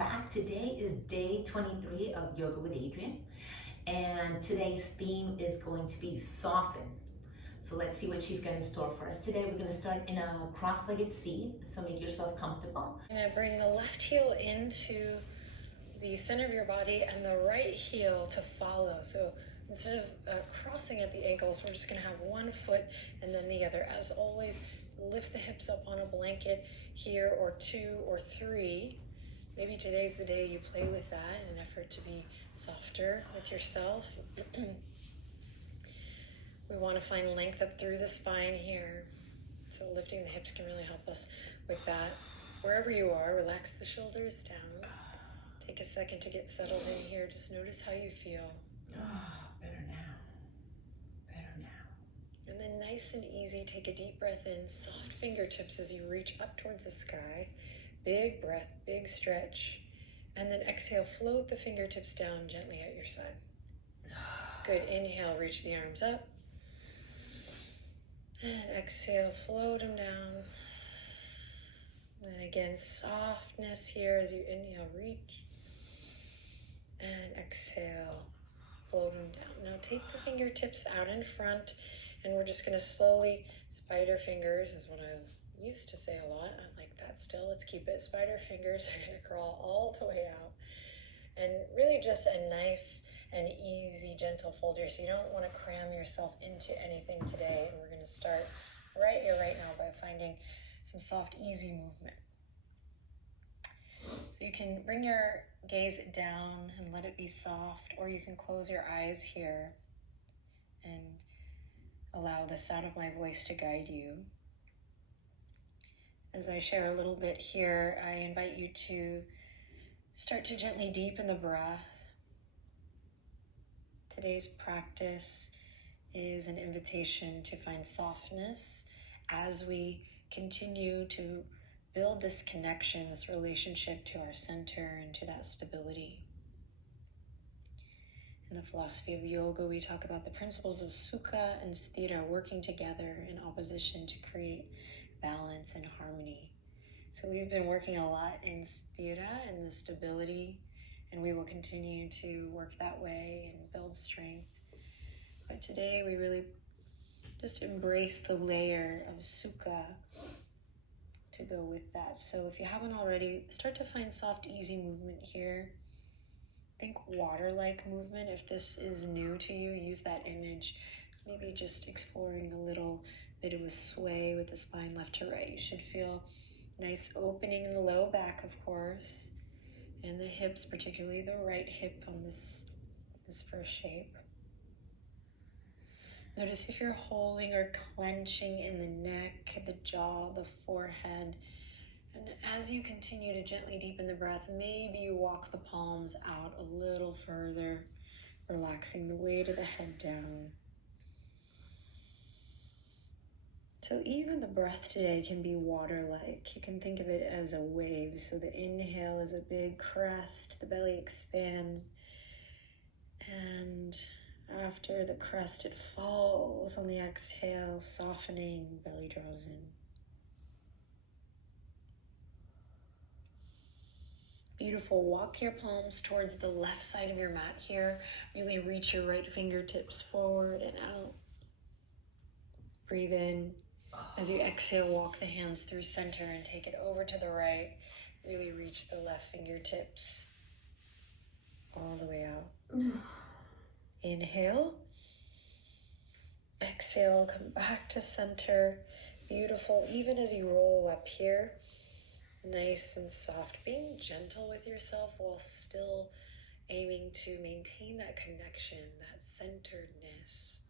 back. Today is day 23 of Yoga with Adriene, and today's theme is going to be soften. So let's see what she's got in store for us. Today we're going to start in a cross-legged seat, so make yourself comfortable. I'm going to bring the left heel into the center of your body and the right heel to follow. So instead of crossing at the ankles, we're just going to have one foot and then the other. As always, lift the hips up on a blanket here, or two or three. Maybe today's the day you play with that in an effort to be softer with yourself. We want to find length up through the spine here. So lifting the hips can really help us with that. Wherever you are, relax the shoulders down. Take a second to get settled in here. Just notice how you feel. Better now. Better now. And then nice and easy, take a deep breath in, soft fingertips as you reach up towards the sky. Big breath, big stretch. And then exhale, float the fingertips down gently at your side. Good, inhale, reach the arms up. And exhale, float them down. And again, softness here as you inhale, reach. And exhale, float them down. Now take the fingertips out in front, and we're just going to slowly, spider fingers is what I used to say a lot. I like that still. Let's keep it. Spider fingers are going to crawl all the way out. And really just a nice and easy, gentle fold here. So you don't want to cram yourself into anything today. And we're going to start right here, right now, by finding some soft, easy movement. So you can bring your gaze down and let it be soft, or you can close your eyes here and allow the sound of my voice to guide you. As I share a little bit here, I invite you to start to gently deepen the breath. Today's practice is an invitation to find softness as we continue to build this connection, this relationship to our center and to that stability. In the philosophy of yoga, we talk about the principles of sukha and sthira working together in opposition to create balance and harmony. So we've been working a lot in sthira and the stability, and we will continue to work that way and build strength. But today we really just embrace the layer of sukha to go with that. So if you haven't already, start to find soft, easy movement here. Think water-like movement. If this is new to you, use that image. Maybe just exploring a little bit of a sway with the spine left to right. You should feel nice opening in the low back, of course, and the hips, particularly the right hip on this first shape. Notice if you're holding or clenching in the neck, the jaw, the forehead. And as you continue to gently deepen the breath, maybe you walk the palms out a little further, relaxing the weight of the head down. So even the breath today can be water-like. You can think of it as a wave. So the inhale is a big crest, the belly expands, and after the crest, it falls on the exhale, softening, belly draws in. Beautiful. Walk your palms towards the left side of your mat here. Really reach your right fingertips forward and out. Breathe in. As you exhale, walk the hands through center and take it over to the right. Really reach the left fingertips all the way out. Inhale. Exhale, come back to center. Beautiful. Even as you roll up here, nice and soft. Being gentle with yourself while still aiming to maintain that connection, that centeredness.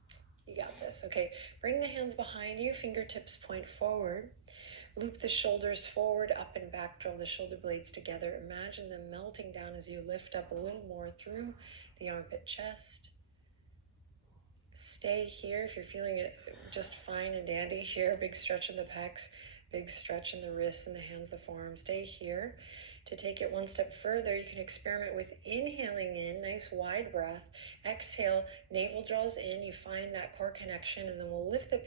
You got this. Okay, bring the hands behind you, fingertips point forward. Loop the shoulders forward, up and back, draw the shoulder blades together. Imagine them melting down as you lift up a little more through the armpit chest. Stay here if you're feeling it just fine and dandy here. Big stretch in the pecs, big stretch in the wrists and the hands, the forearms. Stay here. To take it one step further, you can experiment with inhaling in, nice wide breath. Exhale, navel draws in, you find that core connection, and then we'll lift the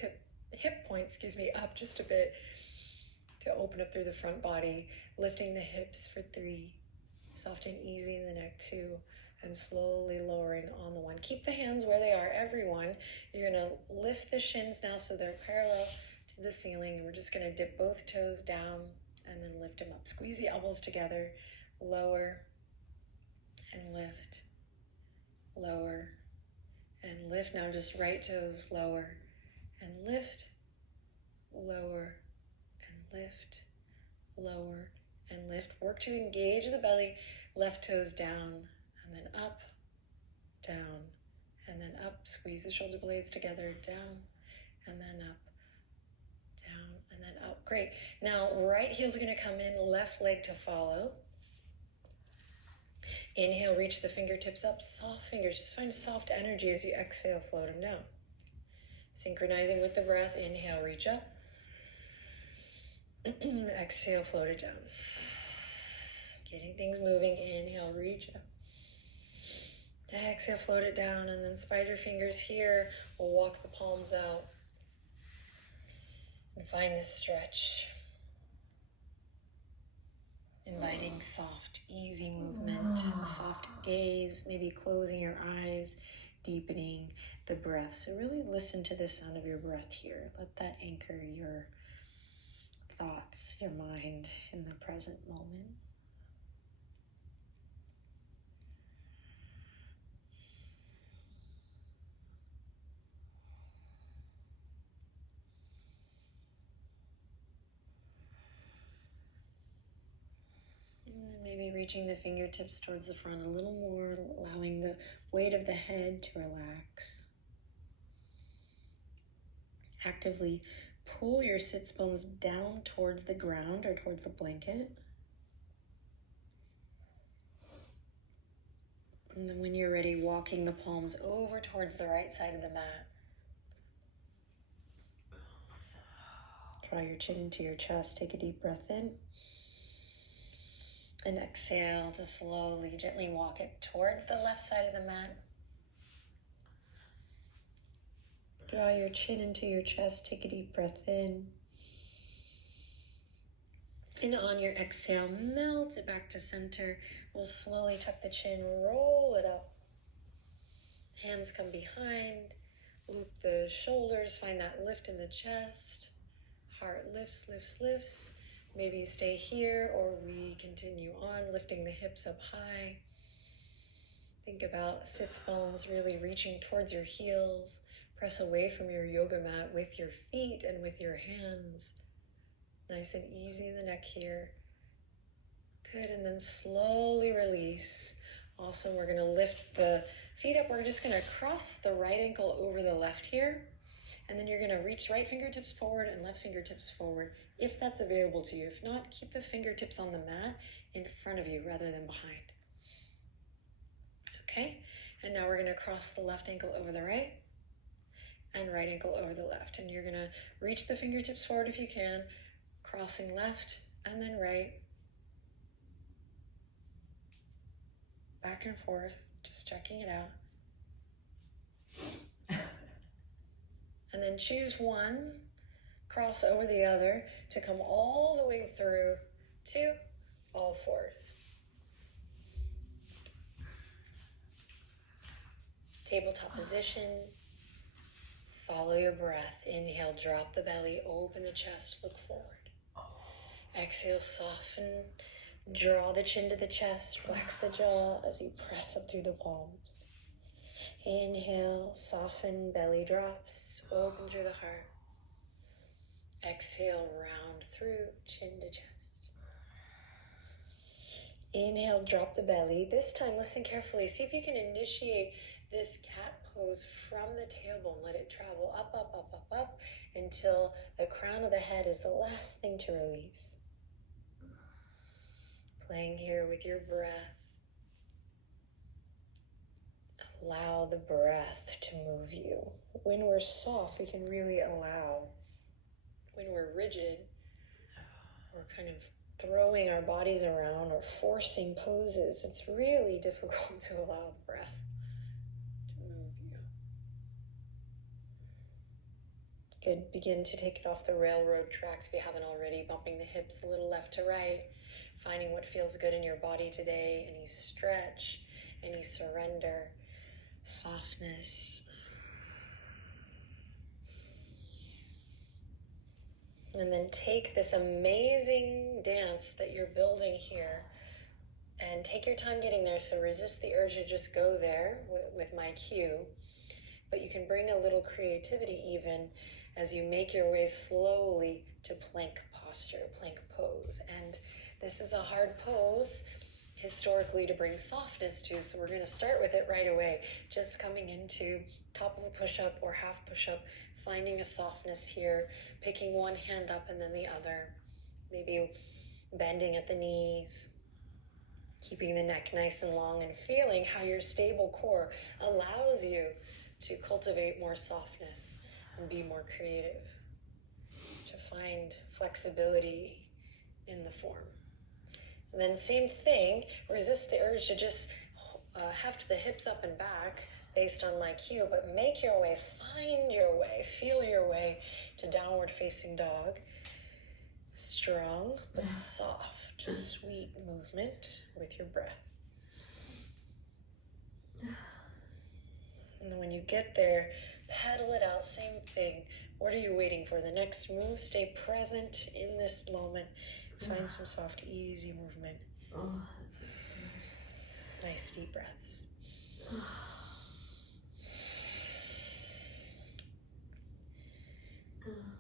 hip point, up just a bit to open up through the front body, lifting the hips for 3, Soft and easy in the neck, 2. And slowly lowering on the 1. Keep the hands where they are, everyone. You're going to lift the shins now so they're parallel to the ceiling. We're just going to dip both toes down and then lift them up. Squeeze the elbows together, lower and lift, lower and lift. Now just right toes, lower and lift, lower and lift, lower and lift. Work to engage the belly, left toes down and then up, down, and then up. Squeeze the shoulder blades together, down and then up, down and then up. Great. Now right heel's going to come in, left leg to follow. Inhale, reach the fingertips up, soft fingers. Just find soft energy as you exhale, float them down. Synchronizing with the breath, inhale, reach up. Exhale, float it down. Getting things moving, inhale, reach up. Exhale, float it down, and then spider fingers here. We'll walk the palms out and find this stretch. Inviting soft, easy movement, soft gaze, maybe closing your eyes, deepening the breath. So really listen to the sound of your breath here. Let that anchor your thoughts, your mind in the present moment. Maybe reaching the fingertips towards the front a little more, allowing the weight of the head to relax. Actively pull your sits bones down towards the ground or towards the blanket. And then when you're ready, walking the palms over towards the right side of the mat. Draw your chin into your chest, take a deep breath in. And exhale to slowly, gently walk it towards the left side of the mat. Draw your chin into your chest, take a deep breath in. And on your exhale, melt it back to center. We'll slowly tuck the chin, roll it up. Hands come behind, loop the shoulders, find that lift in the chest. Heart lifts, lifts, lifts. Maybe you stay here or we continue on, lifting the hips up high. Think about sits bones really reaching towards your heels. Press away from your yoga mat with your feet and with your hands. Nice and easy in the neck here. Good, and then slowly release. Awesome, we're gonna lift the feet up. We're just gonna cross the right ankle over the left here. And then you're gonna reach right fingertips forward and left fingertips forward, if that's available to you. If not, keep the fingertips on the mat in front of you rather than behind. Okay, and now we're gonna cross the left ankle over the right and right ankle over the left. And you're gonna reach the fingertips forward if you can, crossing left and then right. Back and forth, just checking it out. And then choose one, cross over the other to come all the way through to all fours. Tabletop position. Follow your breath. Inhale, drop the belly, open the chest, look forward. Exhale, soften, draw the chin to the chest, relax the jaw as you press up through the palms. Inhale, soften, belly drops, open through the heart. Exhale, round through, chin to chest. Inhale, drop the belly. This time, listen carefully. See if you can initiate this cat pose from the tailbone. Let it travel up, up, up, up, up until the crown of the head is the last thing to release. Playing here with your breath. Allow the breath to move you. When we're soft, we can really allow. When we're rigid, we're kind of throwing our bodies around or forcing poses. It's really difficult to allow the breath to move you. Good. Begin to take it off the railroad tracks if you haven't already, bumping the hips a little left to right, finding what feels good in your body today, any stretch, any surrender, softness. And then take this amazing dance that you're building here and take your time getting there. So resist the urge to just go there with my cue. But you can bring a little creativity even as you make your way slowly to plank posture, plank pose. And this is a hard pose historically to bring softness to, so we're going to start with it right away. Just coming into top of a push-up or half push-up, finding a softness here, picking one hand up and then the other, maybe bending at the knees, keeping the neck nice and long, and feeling how your stable core allows you to cultivate more softness and be more creative, to find flexibility in the form. And then same thing, resist the urge to just heft the hips up and back based on my cue, but make your way, find your way, feel your way to downward facing dog. Strong but soft, sweet movement with your breath. And then when you get there, pedal it out, same thing. What are you waiting for? The next move, stay present in this moment. Find some soft, easy movement. Nice deep breaths.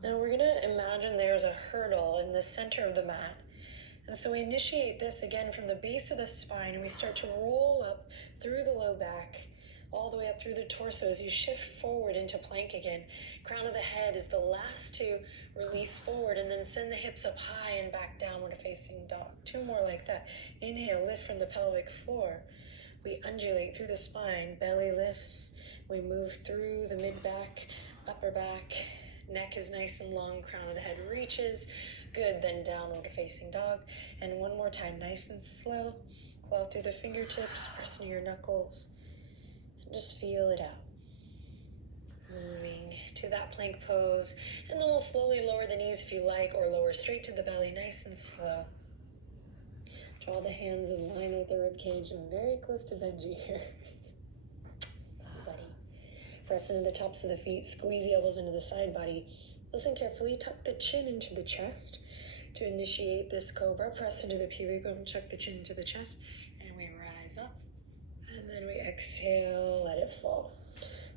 Now we're going to imagine there's a hurdle in the center of the mat. And so we initiate this again from the base of the spine, and we start to roll up through the low back, all the way up through the torso as you shift forward into plank again. Crown of the head is the last to release forward, and then send the hips up high and back downward facing dog. Two more like that. Inhale, lift from the pelvic floor. We undulate through the spine, belly lifts. We move through the mid-back, upper back. Neck is nice and long, crown of the head reaches. Good, then downward facing dog. And one more time, nice and slow. Claw through the fingertips, press into your knuckles. Just feel it out. Moving to that plank pose. And then we'll slowly lower the knees if you like, or lower straight to the belly, nice and slow. Draw the hands in line with the rib cage and very close to Benji here. Buddy. Press into the tops of the feet, squeeze the elbows into the side body. Listen carefully, tuck the chin into the chest. To initiate this cobra, press into the pubic bone, tuck the chin into the chest, and we rise up. And then we exhale, let it fall.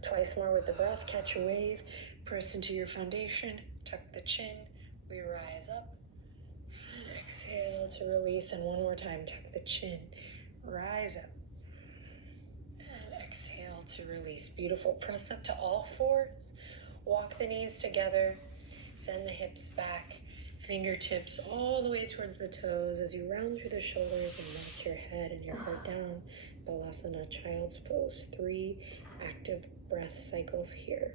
Twice more with the breath, catch a wave, press into your foundation, tuck the chin, we rise up. And exhale to release, and one more time, tuck the chin, rise up. And exhale to release. Beautiful. Press up to all fours, walk the knees together, send the hips back, fingertips all the way towards the toes as you round through the shoulders and lock your head and your heart down. Balasana, child's pose. 3 active breath cycles here.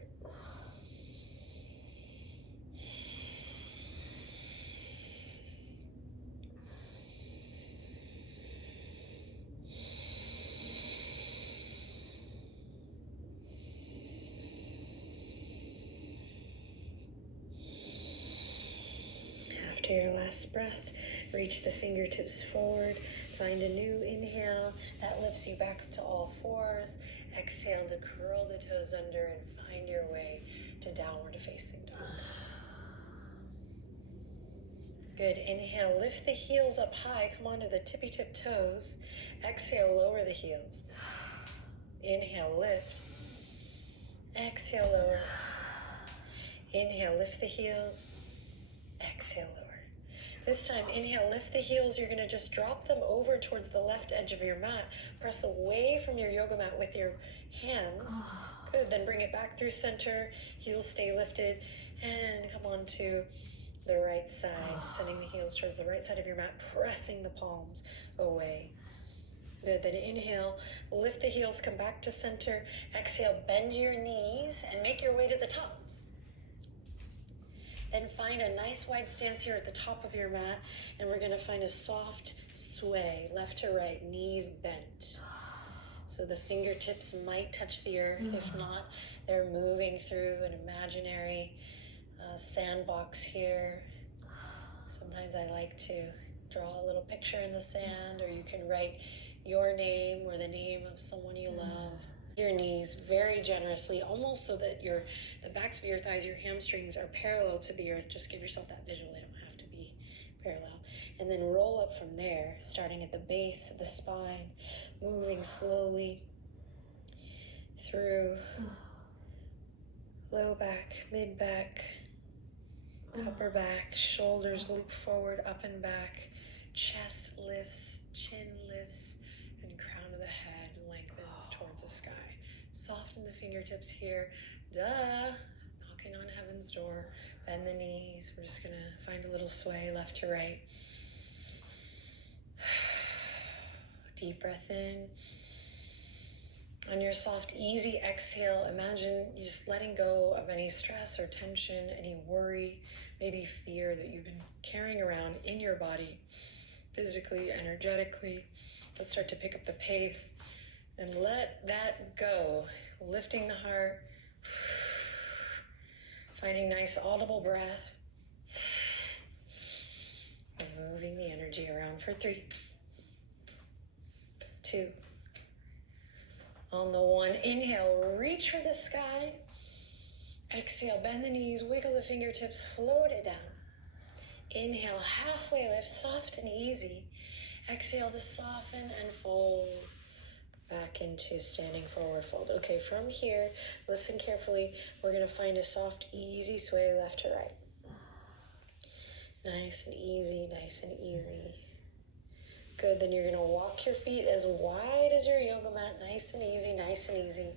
After your last breath, reach the fingertips forward. Find a new inhale that lifts you back up to all fours. Exhale to curl the toes under and find your way to downward facing dog. Good. Inhale, lift the heels up high. Come onto the tippy tip toes. Exhale, lower the heels. Inhale, lift. Exhale, lower. Inhale, lift the heels. Exhale, lower. This time, inhale, lift the heels. You're going to just drop them over towards the left edge of your mat. Press away from your yoga mat with your hands. Good. Then bring it back through center. Heels stay lifted. And come on to the right side, sending the heels towards the right side of your mat, pressing the palms away. Good. Then inhale, lift the heels, come back to center. Exhale, bend your knees and make your way to the top. Then find a nice wide stance here at the top of your mat, and we're going to find a soft sway, left to right, knees bent. So the fingertips might touch the earth. If not, they're moving through an imaginary sandbox here. Sometimes I like to draw a little picture in the sand, or you can write your name or the name of someone you love. Your knees very generously, almost so that the backs of your thighs, your hamstrings are parallel to the earth. Just give yourself that visual. They don't have to be parallel. And then roll up from there, starting at the base of the spine, moving slowly through low back, mid back, upper back, shoulders loop forward, up and back, chest lifts, chin lifts, and crown of the head lengthens towards the sky. Soften the fingertips here. Knocking on heaven's door. Bend the knees. We're just gonna find a little sway left to right. Deep breath in. On your soft, easy exhale, imagine you just letting go of any stress or tension, any worry, maybe fear that you've been carrying around in your body, physically, energetically. Let's start to pick up the pace and let that go. Lifting the heart, finding nice audible breath, and moving the energy around for 3, 2. On the 1, inhale, reach for the sky. Exhale, bend the knees, wiggle the fingertips, float it down. Inhale, halfway lift, soft and easy. Exhale to soften and fold back into standing forward fold. Okay, from here, listen carefully. We're going to find a soft, easy sway left to right. Nice and easy, nice and easy. Good, then you're going to walk your feet as wide as your yoga mat, nice and easy, nice and easy.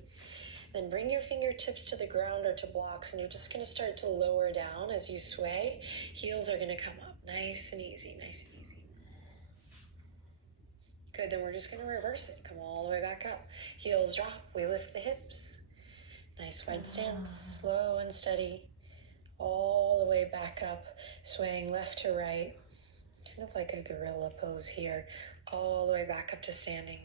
Then bring your fingertips to the ground or to blocks, and you're just going to start to lower down as you sway. Heels are going to come up, nice and easy, nice and easy. Good, then we're just going to reverse it. Come all the way back up. Heels drop, we lift the hips. Nice wide stance, slow and steady. All the way back up, swaying left to right. Kind of like a gorilla pose here, all the way back up to standing.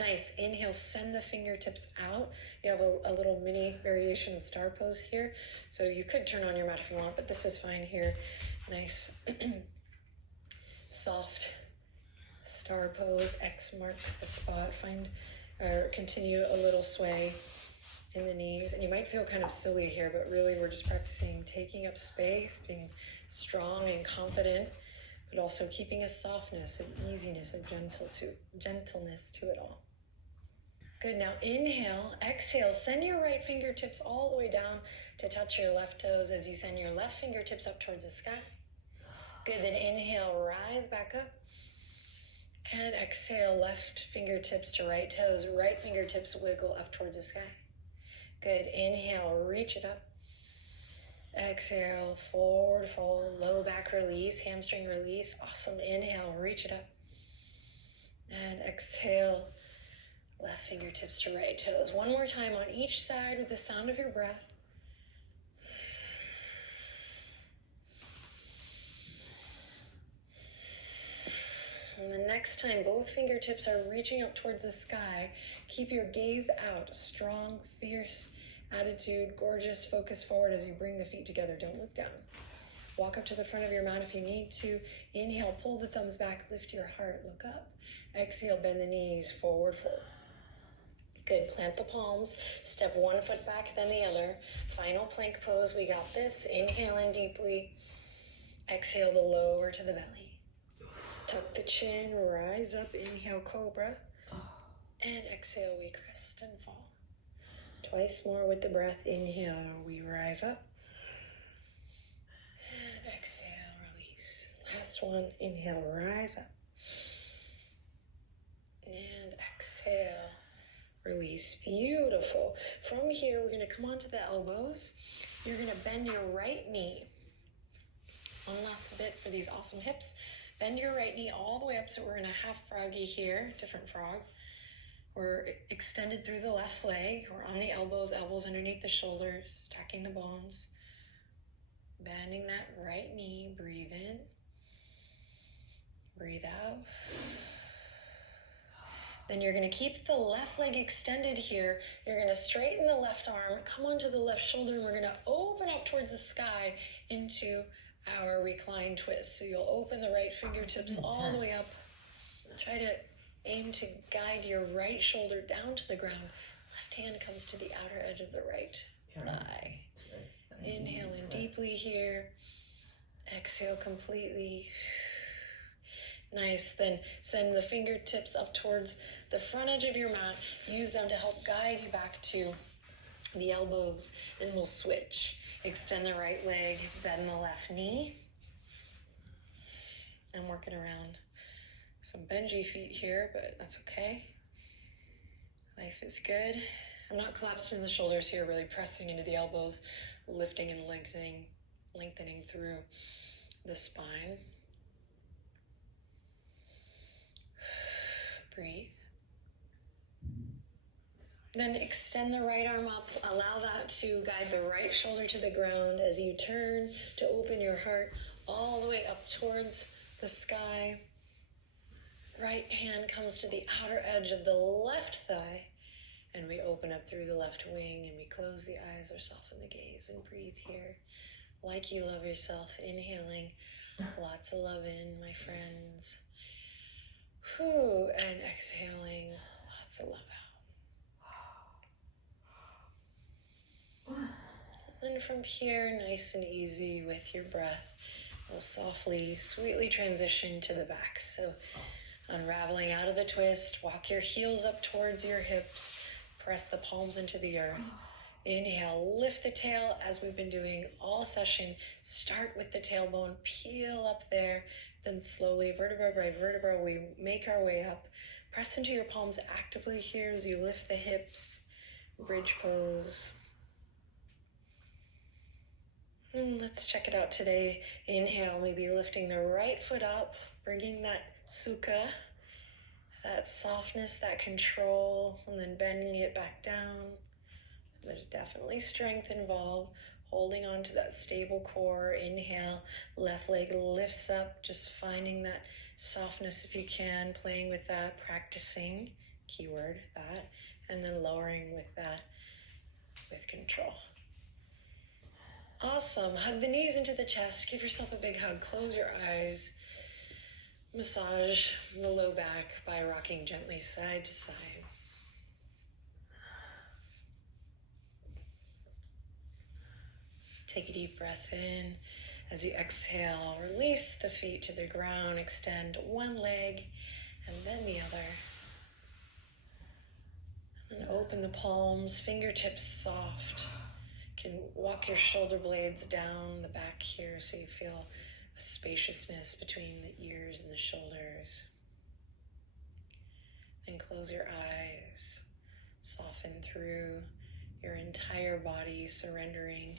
Nice, inhale, send the fingertips out. You have a little mini variation of star pose here, so you could turn on your mat if you want, but this is fine here. Nice, soft star pose, X marks the spot. Find or continue a little sway in the knees, and you might feel kind of silly here, but really we're just practicing taking up space, being strong and confident, but also keeping a softness, an easiness, a gentleness to it all. Good, now inhale, exhale, send your right fingertips all the way down to touch your left toes as you send your left fingertips up towards the sky. Good, then inhale, rise back up. And exhale, left fingertips to right toes, right fingertips wiggle up towards the sky. Good, inhale, reach it up. Exhale, forward fold, low back release, hamstring release. Awesome, inhale, reach it up. And exhale, left fingertips to right toes. One more time on each side with the sound of your breath. And the next time both fingertips are reaching up towards the sky, keep your gaze out. Strong, fierce attitude, gorgeous, focus forward as you bring the feet together. Don't look down. Walk up to the front of your mat if you need to. Inhale, pull the thumbs back, lift your heart, look up. Exhale, bend the knees, forward fold. Good, plant the palms, step one foot back, then the other. Final plank pose, we got this. Inhale in deeply. Exhale to lower to the belly. Tuck the chin, rise up, inhale, cobra. And exhale, we crest and fall. Twice more with the breath. Inhale, we rise up. And exhale, release. Last one, inhale, rise up. And exhale, release. Beautiful. From here, we're going to come onto the elbows. You're going to bend your right knee. One last bit for these awesome hips. Bend your right knee all the way up, so we're in a half froggy here, different frog. We're extended through the left leg. We're on the elbows, elbows underneath the shoulders, stacking the bones. Bending that right knee, breathe in, breathe out. Then you're going to keep the left leg extended here. You're going to straighten the left arm, come onto the left shoulder, and we're going to open up towards the sky into our recline twist. So you'll open the right fingertips all the way up. Try to aim to guide your right shoulder down to the ground. Left hand comes to the outer edge of the right thigh. Inhale in deeply here. Exhale completely. Nice. Then send the fingertips up towards the front edge of your mat. Use them to help guide you back to the elbows. And we'll switch. Extend the right leg, bend the left knee. I'm working around some Benji feet here, but that's okay. Life is good. I'm not collapsing the shoulders here, really pressing into the elbows, lifting and lengthening through the spine. Breathe. Then extend the right arm up. Allow that to guide the right shoulder to the ground as you turn to open your heart all the way up towards the sky. Right hand comes to the outer edge of the left thigh, and we open up through the left wing, and we close the eyes or soften the gaze and breathe here like you love yourself. Inhaling lots of love in, my friends. Whew, and exhaling lots of love out. And from here, nice and easy with your breath, we'll softly, sweetly transition to the back. So unraveling out of the twist, walk your heels up towards your hips, press the palms into the earth. Inhale, lift the tail as we've been doing all session. Start with the tailbone, peel up there, then slowly, vertebra by vertebra, we make our way up. Press into your palms actively here as you lift the hips, bridge pose. Let's check it out today. Inhale, maybe lifting the right foot up, bringing that sukha, that softness, that control, and then bending it back down. There's definitely strength involved. Holding on to that stable core. Inhale, left leg lifts up, just finding that softness if you can, playing with that, practicing, keyword, that, and then lowering with that, with control. Awesome. Hug the knees into the chest. Give yourself a big hug. Close your eyes. Massage the low back by rocking gently side to side. Take a deep breath in. As you exhale, release the feet to the ground. Extend one leg and then the other. And then open the palms, fingertips soft. You can walk your shoulder blades down the back here so you feel a spaciousness between the ears and the shoulders. And close your eyes. Soften through your entire body, surrendering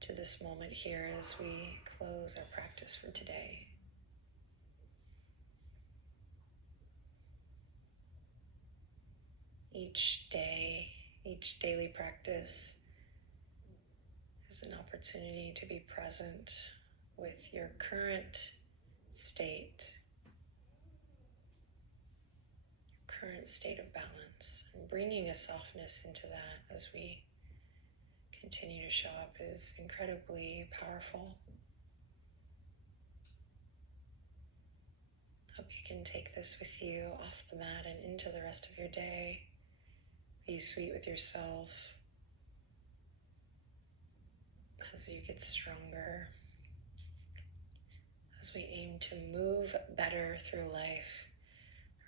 to this moment here as we close our practice for today. Each day, each daily practice is an opportunity to be present with your current state, your current state of balance, and bringing a softness into that as we continue to show up is incredibly powerful. Hope you can take this with you off the mat and into the rest of your day. Be sweet with yourself as you get stronger, as we aim to move better through life,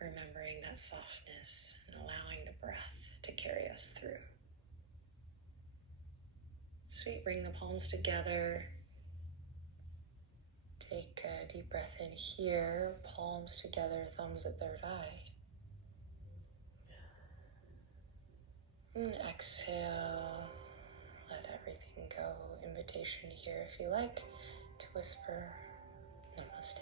remembering that softness and allowing the breath to carry us through. Sweet, bring the palms together. Take a deep breath in here, palms together, thumbs at third eye. And exhale, let everything go. Invitation here, if you like, to whisper namaste.